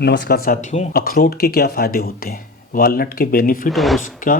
नमस्कार साथियों, अखरोट के क्या फ़ायदे होते हैं, वालनट के बेनिफिट और उसका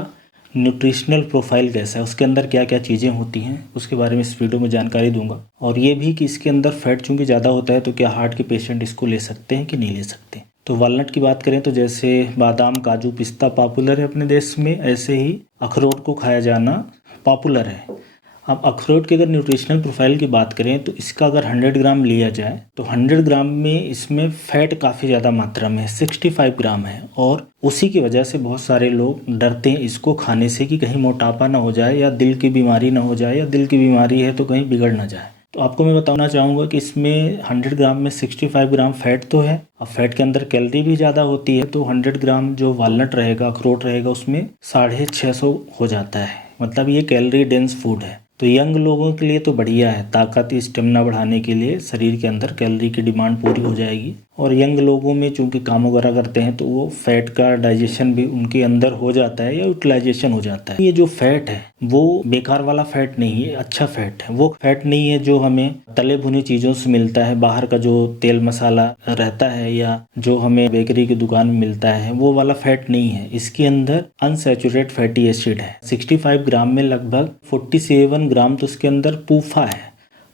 न्यूट्रिशनल प्रोफाइल कैसा है, उसके अंदर क्या क्या चीज़ें होती हैं, उसके बारे में इस वीडियो में जानकारी दूंगा। और ये भी कि इसके अंदर फैट चूँकि ज़्यादा होता है तो क्या हार्ट के पेशेंट इसको ले सकते हैं कि नहीं ले सकते। तो वालनट की बात करें तो जैसे बादाम, काजू, पिस्ता पॉपुलर है अपने देश में, ऐसे ही अखरोट को खाया जाना पॉपुलर है। अब अखरोट की अगर न्यूट्रिशनल प्रोफाइल की बात करें तो इसका अगर 100 ग्राम लिया जाए तो 100 ग्राम में इसमें फ़ैट काफ़ी ज़्यादा मात्रा में है, 65 ग्राम है। और उसी की वजह से बहुत सारे लोग डरते हैं इसको खाने से कि कहीं मोटापा ना हो जाए या दिल की बीमारी ना हो जाए, या दिल की बीमारी है तो कहीं बिगड़ ना जाए। तो आपको मैं बताना चाहूँगा कि इसमें 100 ग्राम में 65 ग्राम फैट तो है। अब फैट के अंदर कैलोरी भी ज़्यादा होती है, तो 100 ग्राम जो वालनट रहेगा, अखरोट रहेगा, उसमें 650 हो जाता है। मतलब ये कैलोरी डेंस फूड है। तो यंग लोगों के लिए तो बढ़िया है, ताकत स्टेमिना बढ़ाने के लिए शरीर के अंदर कैलोरी की डिमांड पूरी हो जाएगी। और यंग लोगों में चूंकि काम वगैरह करते हैं तो वो फैट का डाइजेशन भी उनके अंदर हो जाता है या यूटिलाइजेशन हो जाता है। ये जो फैट है वो बेकार वाला फैट नहीं है, अच्छा फैट है। वो फैट नहीं है जो हमें तले भुनी चीज़ों से मिलता है, बाहर का जो तेल मसाला रहता है या जो हमें बेकरी की दुकान में मिलता है, वो वाला फैट नहीं है। इसके अंदर अनसैचुरेटेड फैटी एसिड है। 65 ग्राम में लगभग 47 ग्राम तो इसके अंदर पूफा है,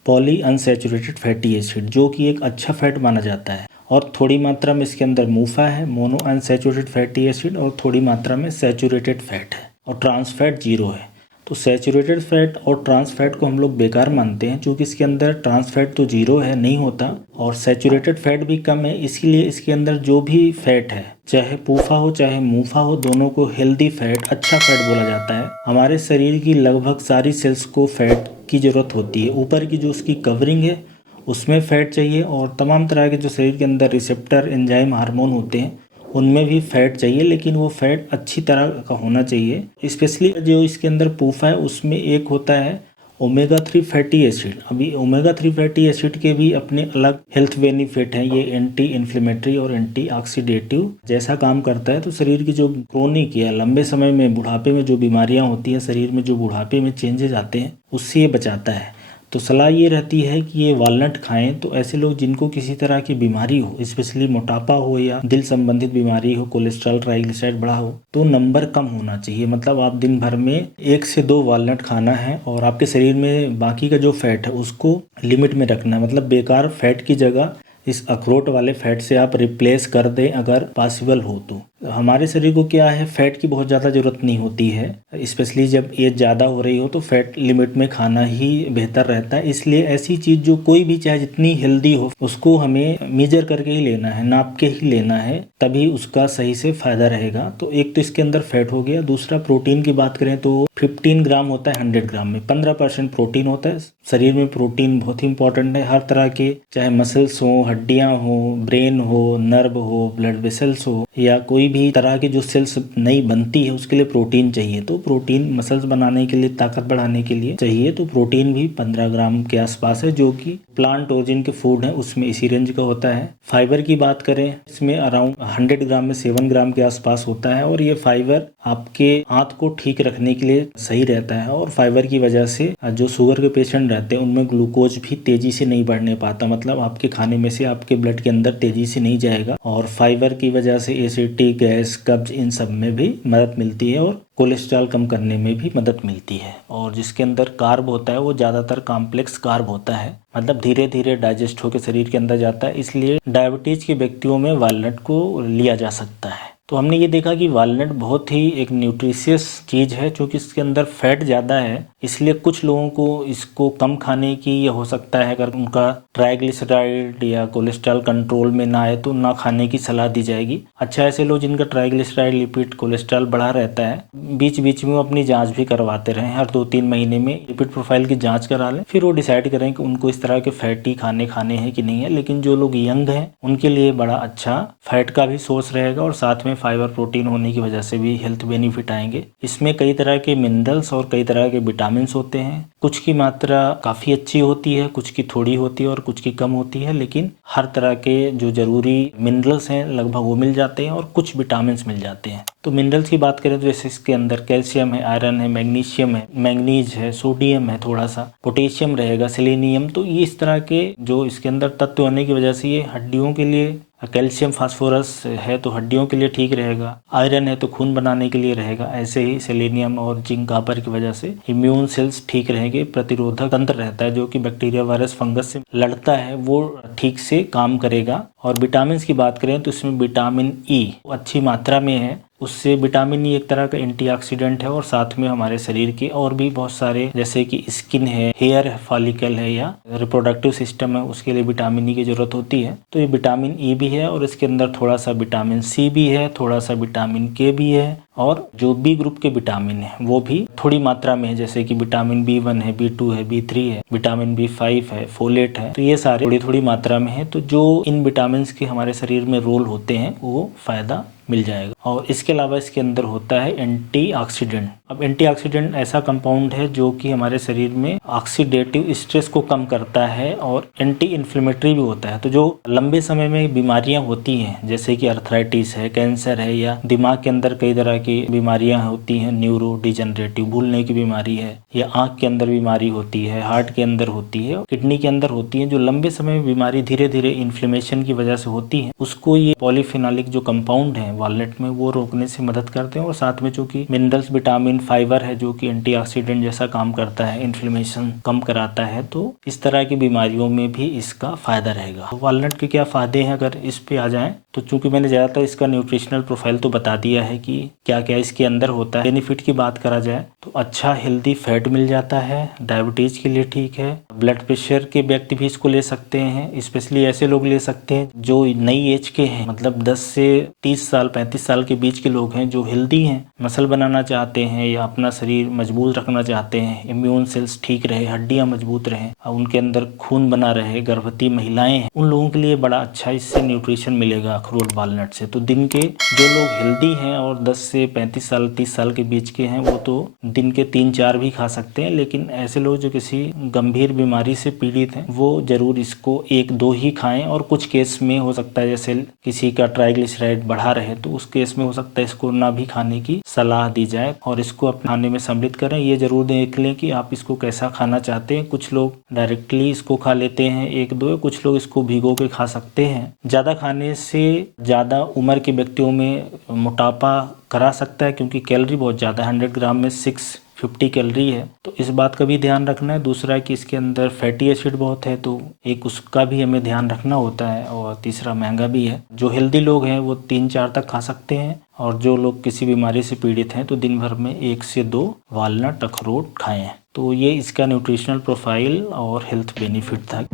पॉली अनसैचुरेटेड फैटी एसिड, जो कि एक अच्छा फैट माना जाता है। और थोड़ी मात्रा में इसके अंदर मूफा है, मोनो अनसैचुरेटेड फैटी एसिड, और थोड़ी मात्रा में सैचुरेटेड फैट है। और ट्रांस फैट 0 है। तो सैचुरेटेड फैट और ट्रांस फैट को हम लोग बेकार मानते हैं, क्योंकि इसके अंदर ट्रांस फैट तो 0 है, नहीं होता, और सैचुरेटेड फैट भी कम है। इसीलिए इसके अंदर जो भी फैट है, चाहे पूफा हो चाहे मूफा हो, दोनों को हेल्दी फैट, अच्छा फैट बोला जाता है। हमारे शरीर की लगभग सारी सेल्स को फैट की ज़रूरत होती है। ऊपर की जो उसकी कवरिंग है उसमें फैट चाहिए, और तमाम तरह के जो शरीर के अंदर रिसेप्टर, एंजाइम, हार्मोन होते हैं उनमें भी फैट चाहिए, लेकिन वो फैट अच्छी तरह का होना चाहिए। स्पेशली जो इसके अंदर पूफा है उसमें एक होता है ओमेगा 3 फैटी एसिड। अभी ओमेगा 3 फैटी एसिड के भी अपने अलग हेल्थ बेनिफिट हैं। ये एंटी इन्फ्लेमेटरी और एंटी ऑक्सीडेटिव जैसा काम करता है। तो शरीर की जो क्रोनिक या लंबे समय में बुढ़ापे में जो बीमारियां होती हैं, शरीर में जो बुढ़ापे में चेंजेस आते हैं, उससे ये बचाता है। तो सलाह ये रहती है कि ये वालनट खाएं। तो ऐसे लोग जिनको किसी तरह की बीमारी हो, स्पेशली मोटापा हो या दिल संबंधित बीमारी हो, कोलेस्ट्रॉल, ट्राइग्लिसराइड बढ़ा हो, तो नंबर कम होना चाहिए। मतलब आप दिन भर में 1 से 2 वालनट खाना है, और आपके शरीर में बाकी का जो फैट है उसको लिमिट में रखना है। मतलब बेकार फैट की जगह इस अखरोट वाले फैट से आप रिप्लेस कर दें अगर पॉसिबल हो तो। हमारे शरीर को क्या है, फैट की बहुत ज़्यादा ज़रूरत नहीं होती है, स्पेशली जब एज ज़्यादा हो रही हो तो फैट लिमिट में खाना ही बेहतर रहता है। इसलिए ऐसी चीज़ जो कोई भी चाहे जितनी हेल्दी हो, उसको हमें मेजर करके ही लेना है, नाप के ही लेना है, तभी उसका सही से फ़ायदा रहेगा। तो एक तो इसके अंदर फैट हो गया। दूसरा, प्रोटीन की बात करें तो 15 ग्राम होता है 100 ग्राम में, 15% प्रोटीन होता है। शरीर में प्रोटीन बहुत ही इंपॉर्टेंट है। हर तरह के, चाहे मसल्स हो, हड्डियां हो, ब्रेन हो, नर्व हो, ब्लड वेसल्स हो, या कोई भी तरह की जो सेल्स नई बनती है, उसके लिए प्रोटीन चाहिए। तो प्रोटीन मसल्स बनाने के लिए, ताकत बढ़ाने के लिए चाहिए। तो प्रोटीन भी 15 ग्राम के आसपास है, जो कि प्लांट ओरिजिन के फूड है उसमें इसी रेंज का होता है। फाइबर की बात करें, इसमें अराउंड 100 ग्राम में 7 ग्राम के आसपास होता है। और ये फाइबर आपके आंत को ठीक रखने के लिए सही रहता है। और फाइबर की वजह से जो शुगर के पेशेंट रहते हैं उनमें ग्लूकोज भी तेजी से नहीं बढ़ने पाता। मतलब आपके खाने में से आपके ब्लड के अंदर तेजी से नहीं जाएगा। और फाइबर की वजह से एसिडिटी, गैस, कब्ज, इन सब में भी मदद मिलती है, और कोलेस्ट्रॉल कम करने में भी मदद मिलती है। और जिसके अंदर कार्ब होता है वो ज़्यादातर कॉम्प्लेक्स कार्ब होता है, मतलब धीरे धीरे डाइजेस्ट होकर शरीर के अंदर जाता है। इसलिए डायबिटीज के व्यक्तियों में वालनट को लिया जा सकता है। तो हमने ये देखा कि वालनट बहुत ही एक न्यूट्रिशियस चीज़ है, क्योंकि इसके अंदर फैट ज़्यादा है। इसलिए कुछ लोगों को इसको कम खाने की, या हो सकता है अगर उनका ट्राइग्लिसराइड या कोलेस्ट्रॉल कंट्रोल में ना आए तो ना खाने की सलाह दी जाएगी। अच्छा, ऐसे लोग जिनका ट्राइग्लिसराइड, लिपिड, कोलेस्ट्रॉल बढ़ा रहता है, बीच बीच में वो अपनी जांच भी करवाते रहें। हर 2-3 महीने में लिपिड प्रोफाइल की जांच करा लें, फिर वो डिसाइड करें कि उनको इस तरह के फैटी खाने हैं कि नहीं है। लेकिन जो लोग यंग हैं उनके लिए बड़ा अच्छा फैट का भी सोर्स रहेगा, और साथ में फाइबर, प्रोटीन होने की वजह से भी हेल्थ बेनिफिट आएंगे। इसमें कई तरह के मिनरल्स और कई तरह के विटामिन होते हैं। कुछ की मात्रा काफ़ी अच्छी होती है, कुछ की थोड़ी होती है और कुछ की कम होती है, लेकिन हर तरह के जो जरूरी मिनरल्स हैं लगभग वो मिल जाते हैं, और कुछ विटामिन मिल जाते हैं। तो मिनरल्स की बात करें तो जैसे इसके अंदर कैल्शियम है, आयरन है, मैग्नीशियम है, मैंगनीज है, सोडियम है, थोड़ा सा पोटेशियम रहेगा, सेलेनियम। तो ये इस तरह के जो इसके अंदर तत्व होने की वजह से ये हड्डियों के लिए कैल्शियम फास्फोरस है तो हड्डियों के लिए ठीक रहेगा, आयरन है तो खून बनाने के लिए रहेगा। ऐसे ही सेलेनियम और जिंक कॉपर की वजह से इम्यून सेल्स ठीक रहेंगे, प्रतिरोधक तंत्र रहता है जो कि बैक्टीरिया वायरस फंगस से लड़ता है वो ठीक से काम करेगा। और विटामिन की बात करें तो इसमें विटामिन ई अच्छी मात्रा में है, उससे विटामिन ई एक तरह का एंटीऑक्सीडेंट है और साथ में हमारे शरीर के और भी बहुत सारे जैसे कि स्किन है, हेयर फॉलिकल है या रिप्रोडक्टिव सिस्टम है उसके लिए विटामिन ई की जरूरत होती है। तो ये विटामिन ई भी है और इसके अंदर थोड़ा सा विटामिन सी भी है, थोड़ा सा विटामिन के भी है और जो बी ग्रुप के विटामिन है वो भी थोड़ी मात्रा में है, जैसे कि विटामिन B1 है, B2 है, B3 है, विटामिन B5 है, फोलेट है। तो ये सारे थोड़ी थोड़ी मात्रा में है। तो जो इन विटामिन के हमारे शरीर में रोल होते हैं वो फायदा मिल जाएगा। और इसके अलावा इसके अंदर होता है एंटीऑक्सीडेंट। अब एंटीऑक्सीडेंट ऐसा कंपाउंड है जो कि हमारे शरीर में ऑक्सीडेटिव स्ट्रेस को कम करता है और एंटी इन्फ्लेमेटरी भी होता है। तो जो लंबे समय में बीमारियां होती हैं जैसे कि अर्थराइटिस है, कैंसर है या दिमाग के अंदर कई तरह की बीमारियां होती हैं, न्यूरो डिजनरेटिव भूलने की बीमारी है या आंख के अंदर बीमारी होती है, हार्ट के अंदर होती है, किडनी के अंदर होती है, जो लंबे समय में बीमारी धीरे धीरे इन्फ्लेमेशन की वजह से होती है, उसको ये पॉलीफिनोलिक जो कंपाउंड है वॉलनट में वो रोकने से मदद करते हैं। और साथ में जो कि मिनरल्स, विटामिन, फाइबर है जो कि एंटीऑक्सीडेंट जैसा काम करता है, इन्फ्लेमेशन कम कराता है। तो इस तरह की बीमारियों में भी इसका फायदा रहेगा। वॉलनट के क्या फायदे हैं अगर इस पे आ जाएं तो चूंकि मैंने ज़्यादातर इसका न्यूट्रिशनल प्रोफाइल तो बता दिया है कि क्या क्या इसके अंदर होता है। बेनिफिट की बात करा जाए तो अच्छा हेल्दी फैट मिल जाता है, डायबिटीज के लिए ठीक है, ब्लड प्रेशर के व्यक्ति भी इसको ले सकते हैं, स्पेशली ऐसे लोग ले सकते हैं जो नई एज के हैं, मतलब 10 से 30 साल 35 साल के बीच के लोग हैं जो हेल्दी हैं, मसल बनाना चाहते हैं या अपना शरीर मजबूत रखना चाहते हैं, इम्यून सेल्स ठीक रहे, हड्डियां मजबूत रहें, उनके अंदर खून बना रहे, गर्भवती महिलाएं हैं, उन लोगों के लिए बड़ा अच्छा इससे न्यूट्रिशन मिलेगा अखरोट वॉलनट से। तो दिन के जो लोग हेल्दी हैं और 10 से 35 साल 30 साल के बीच के हैं वो तो दिन के 3-4 भी खा सकते हैं, लेकिन ऐसे लोग जो किसी गंभीर बीमारी से पीड़ित हैं वो जरूर इसको 1-2 ही खाएं। और कुछ केस में हो सकता है जैसे किसी का ट्राइग्लिसराइड बढ़ा रहे तो उस केस में हो सकता है इसको ना भी खाने की सलाह दी जाए और इसको अपने खाने में सम्मिलित करें। ये जरूर देख लें कि आप इसको कैसा खाना चाहते हैं। कुछ लोग डायरेक्टली इसको खा लेते हैं 1-2, कुछ लोग इसको भिगो के खा सकते हैं। ज़्यादा खाने से ज़्यादा उम्र के व्यक्तियों में मोटापा करा सकता है क्योंकि कैलोरी बहुत ज़्यादा है, 100 ग्राम में 650 कैलोरी है, तो इस बात का भी ध्यान रखना है। दूसरा कि इसके अंदर फैटी एसिड बहुत है तो एक उसका भी हमें ध्यान रखना होता है। और तीसरा महंगा भी है। जो हेल्दी लोग हैं वो 3-4 तक खा सकते हैं और जो लोग किसी बीमारी से पीड़ित हैं तो दिन भर में 1 से 2 वालनट अखरोट खाएं। तो ये इसका न्यूट्रिशनल प्रोफाइल और हेल्थ बेनिफिट था।